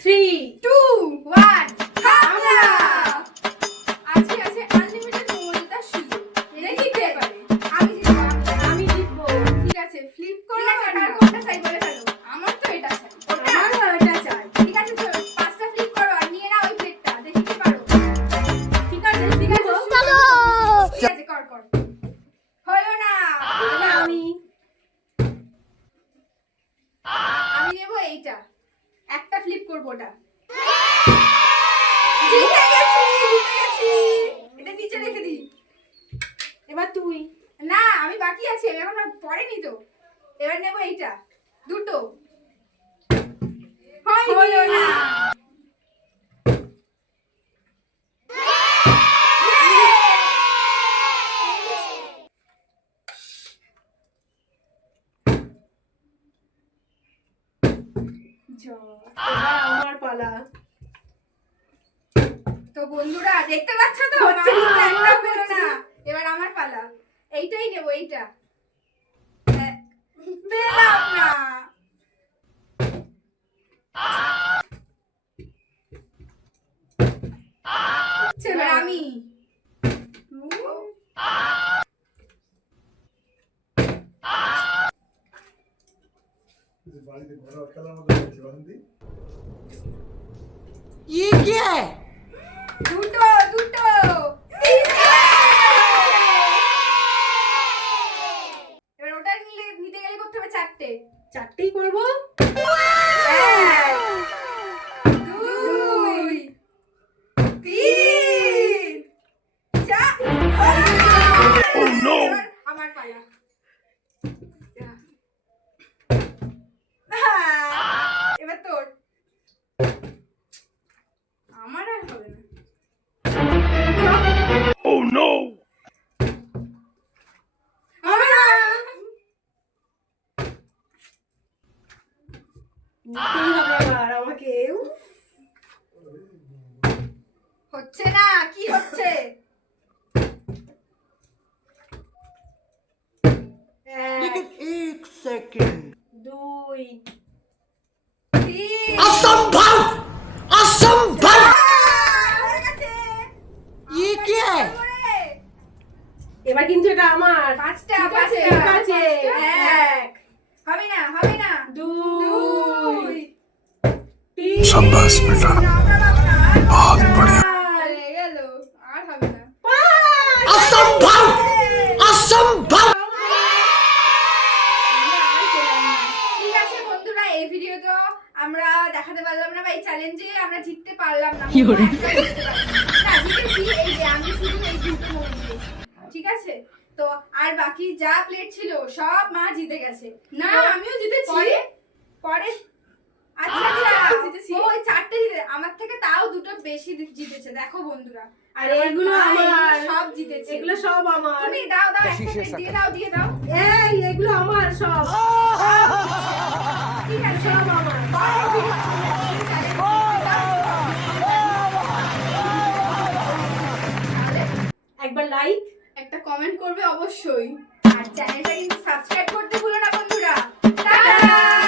3 2 1 হামলা আছে আছে আনলিমিটেড মজাদার সুযোগ দেখি কে পারে আমি জিতবো ঠিক আছে ফ্লিপ করো আর কোনটা চাই বলে ফেলো আমার তো এটা চাই আমারও এটা চাই ঠিক আছে চলো পাঁচটা ফ্লিপ করো আর নিয়ে নাও ওই প্লেটটা দেখি কে পারো ঠিক আছে চলো ঠিক আছে কর হলো না আমি নেব এইটা একটা ফ্লিপ করব ওটা জিতে গেছি এটা নিচে রেখে দিই এবার তুই না আমি বাকি আছি আমি এখন পড়েনি তো এবার নেব এইটা দুটো হলো না এবার আমার পালা তো বন্ধুরা দেখতে পাচ্ছ তো হচ্ছে না, একটা আমার হলো হচ্ছে না না। এবার আমার পালা এইটাই নেব এইটা পেলাম না এবার আমি বাড়িতে ঘোড়া খেলার মতো হচ্ছে বাসন্তী ये क्या है দুটো এবার ওটা নিতে গেলে করতে হবে চারটে চারটেই করবো এক, দুই, তিন, চার। এবার আমার পালা এবার তোর আমার আর হবে না Oh no! হবে না নিতেই হবে এবার আমাকে হচ্ছে না কি হচ্ছে लेकिन एक सेकंड 2 তিন असंभव असंभव হয়ে গেছে ये क्या है করে। এবার কিন্তু এটা আমার পাঁচটা ঠিক আছে, পাঁচটা ঠিক আছে। এক হবে না 2 দুই 3 शाबाश बेटा बहुत बढ़िया হয়ে গেল আর হবে না असंभव असंभव ঠিক আছে বন্ধুরা এই ভিডিও তো আমরা দেখাতে পারলাম না বা এই চ্যালেঞ্জে আমরা জিততে পারলাম না না জিতেছি এই যে আমি শুধু এই দুটো মোড় দিয়েছি ঠিক আছে তো আর বাকি যা প্লেট ছিল সব মা জিতে গেছে না, তো আমিও জিতেছি। পরে আচ্ছা জিতেছি ওই চারটে জিতে আমার থেকে তাও দুটো বেশি জিতেছে দেখো বন্ধুরা আর এগুলো ভাই আমার সব জিতেছে এগুলো সব আমার তুমি দাও একটা দিয়ে দাও এই এগুলো আমার সব ঠিক আছে সব আমার একবার লাইক একটা কমেন্ট করবে অবশ্যই আর চ্যানেলটা কিন্তু সাবস্ক্রাইব করতে ভুলো না বন্ধুরা টাটা